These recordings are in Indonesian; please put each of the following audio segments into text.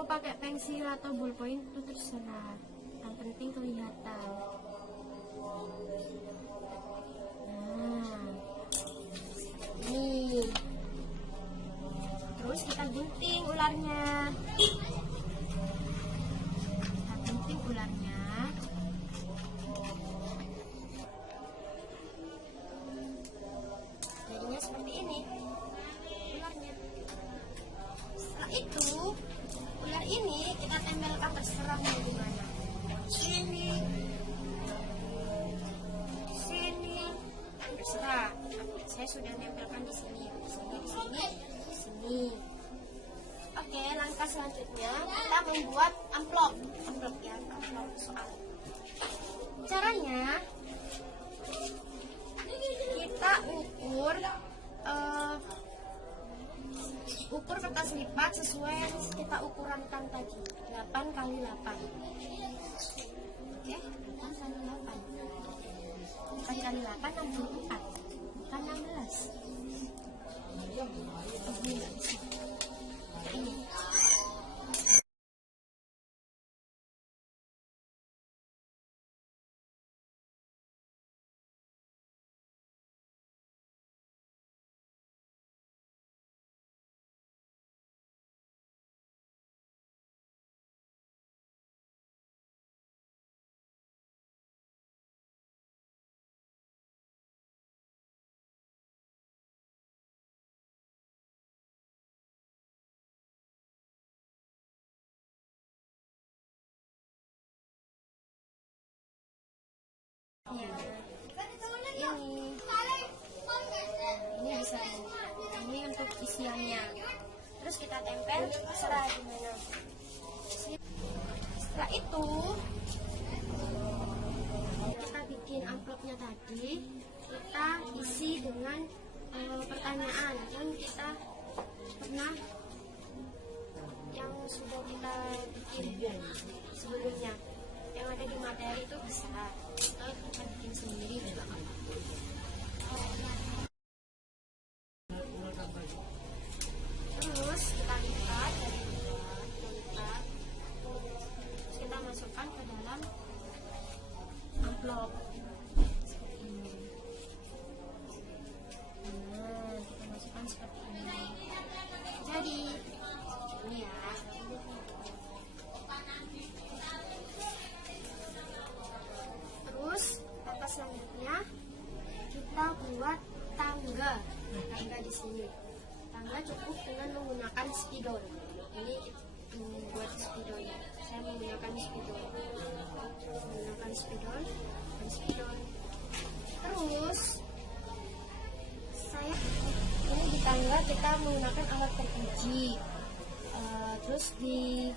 mau pakai pensil atau ballpoint itu terserah, yang penting kelihatan. Nah, ini terus kita gunting ularnya. Kita gunting ularnya. Jadinya seperti ini ularnya. Setelah itu ular ini kita tempelkan, terserah mau di mana. Sini, sini, terserah. Saya sudah tempelkan di sini, di sini, di sini, di sini. Oke, langkah selanjutnya kita membuat amplop, ya, amplop soal. Caranya kita ukur kertas lipat sesuai yang kita ukurankan tadi, 8 kali 8. Oke, 8 kali 8. 8 kali 8 64, bukan 16. Ini nggak bisa. Ini. Ya, ini bisa, ini untuk isiannya. Terus kita tempel, terserah gimana. Setelah itu kita bikin amplopnya tadi, kita isi dengan pertanyaan yang kita pernah, yang sudah kita bikin sebelumnya, yang ada di materi itu bisa, atau kita bikin sendiri juga nggak apa-apa. Terus kita lipat dari luar, terus kita masukkan ke dalam amplop seperti ini. Nah, kita masukkan seperti ini. Jadi ini ya. Terus langkah selanjutnya kita buat tangga di sini. Tangga cukup dengan menggunakan spidol. Ini buat spidol. Saya menggunakan spidol. Terus saya ini di tangga kita menggunakan alat terpuji. Terus di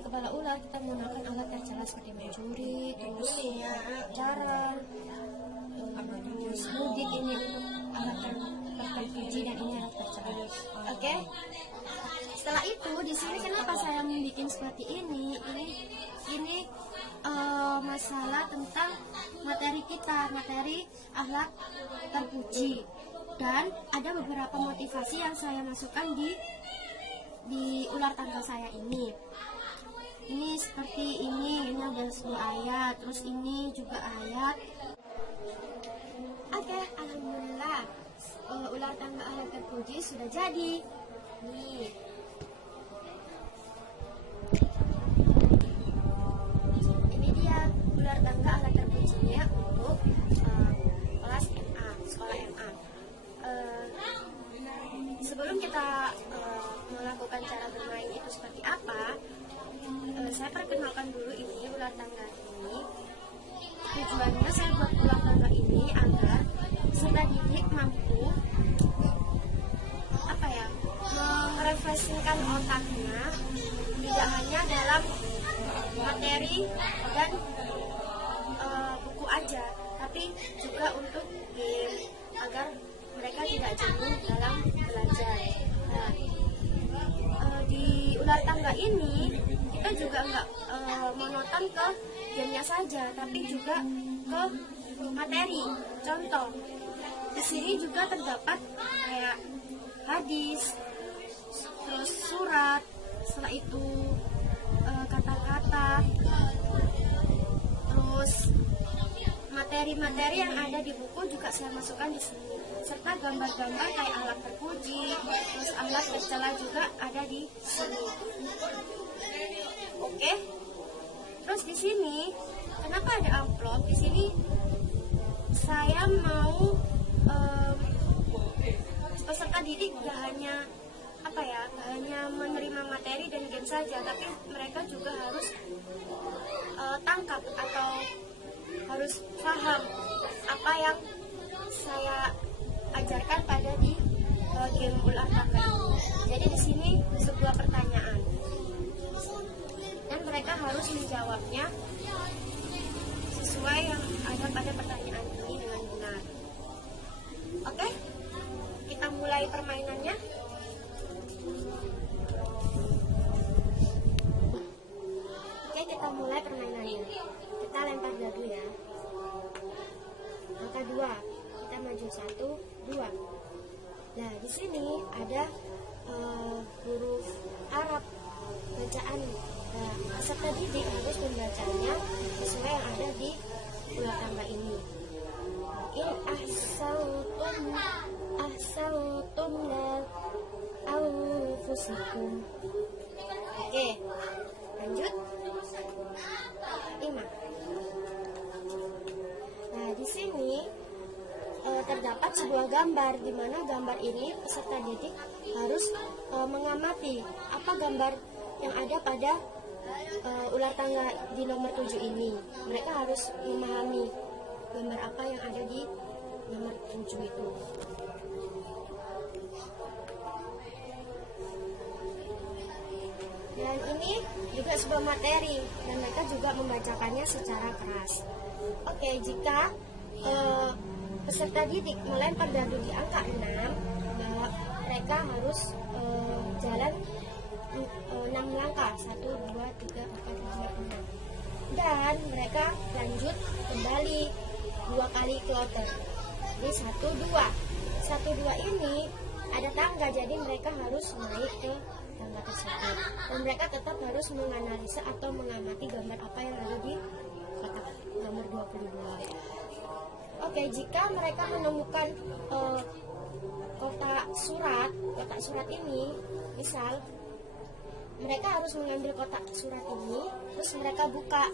kepala ular kita menggunakan alat tercela seperti mencuri, terus jaran, terus mudik. Ini untuk alat terpuji dan ini alat tercela. Oke. Setelah itu di sini kenapa saya membuat seperti ini? Ini masalah tentang materi kita, materi alat terpuji, dan ada beberapa motivasi yang saya masukkan di ular tangga saya ini. Ini seperti ini ada sebuah ayat, terus ini juga ayat. Oke, alhamdulillah ular tangga alat terpuji sudah jadi. Nih. Ini dia ular tangga alat terpujinya untuk kelas MA, sekolah MA. Sebelum kita melakukan cara bermain itu seperti apa, saya perkenalkan dulu ini ular tangga ini. Tujuannya saya buat ular tangga ini agar peserta didik mampu merefreshingkan otaknya, tidak hanya dalam materi dan buku aja, tapi juga untuk game, agar mereka tidak jenuh dalam belajar. Nah, di ular tangga ini kita juga nggak monoton ke gamenya saja, tapi juga ke materi. Contoh, di sini juga terdapat kayak hadis, terus surat, setelah itu kata-kata, terus materi-materi yang ada di buku juga saya masukkan di sini, serta gambar-gambar kayak alat terpuji, terus alat tercela juga ada di sini. Oke. Terus di sini kenapa ada amplop? Di sini saya mau peserta didik gak hanya menerima materi dan game saja, tapi mereka juga harus tangkap atau harus paham apa yang saya ajarkan pada di game ular tangga ini. Jadi di sini sebuah pertanyaan dan mereka harus menjawabnya sesuai yang ada pada pertanyaan ini dengan benar. Oke, kita mulai permainannya. Oke, kita mulai permainannya. Kita lempar dadu ya. Angka 2, kita maju 1, 2. Nah, di sini ada huruf Arab bacaan. Nah, peserta didik harus membacanya sesuai yang ada di ular tangga ini. In ahsantum la anfusikum. Oke, lanjut. 5. Nah, di sini terdapat sebuah gambar, di mana gambar ini peserta didik harus mengamati apa gambar yang ada pada ular tangga di nomor 7 ini. Mereka harus memahami gambar apa yang ada di nomor 7 itu. Dan ini juga sebuah materi dan mereka juga membacakannya secara keras. Oke, jika peserta didik melempar dadu di angka 6, mereka harus jalan 6 langkah, 1, 2, 3, 4, 5, 6. Dan mereka lanjut kembali 2 kali kloter. Jadi 1, 2. 1, 2 ini ada tangga, jadi mereka harus naik ke tangga tersebut. Dan mereka tetap harus menganalisa atau mengamati gambar apa yang ada di kotak nomor 22. Oke, jika mereka menemukan kotak surat ini, misal mereka harus mengambil kotak surat ini, terus mereka buka.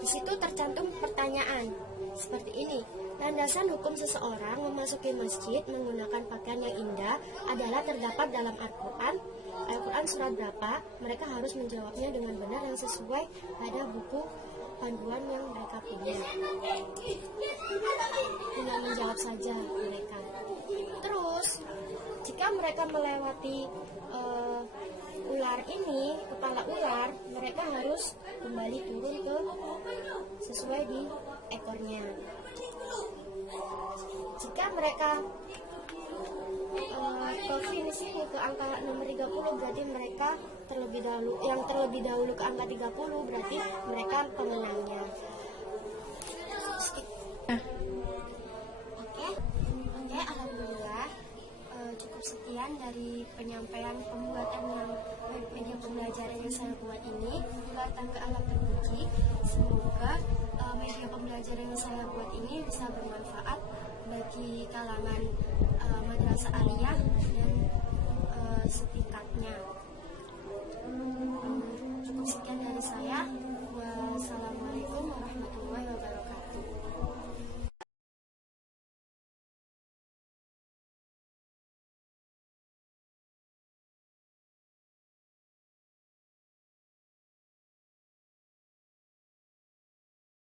Di situ tercantum pertanyaan seperti ini. Landasan hukum seseorang memasuki masjid menggunakan pakaian yang indah adalah terdapat dalam Al-Quran. Al-Quran surat berapa? Mereka harus menjawabnya dengan benar yang sesuai pada buku panduan yang mereka punya. Tinggal menjawab saja mereka. Terus, jika mereka melewati ular ini, kepala ular, mereka harus kembali turun ke sesuai di ekornya. Jika mereka ke finish ini ke angka nomor 30, berarti mereka terlebih dahulu ke angka 30 berarti mereka pemenangnya. Oke, alhamdulillah cukup sekian dari penyampaian pembuatan yang media pembelajaran yang saya buat ini, ular tangga alat terpuji. Semoga media pembelajaran yang saya buat ini bisa bermanfaat bagi kalangan madrasah aliyah dan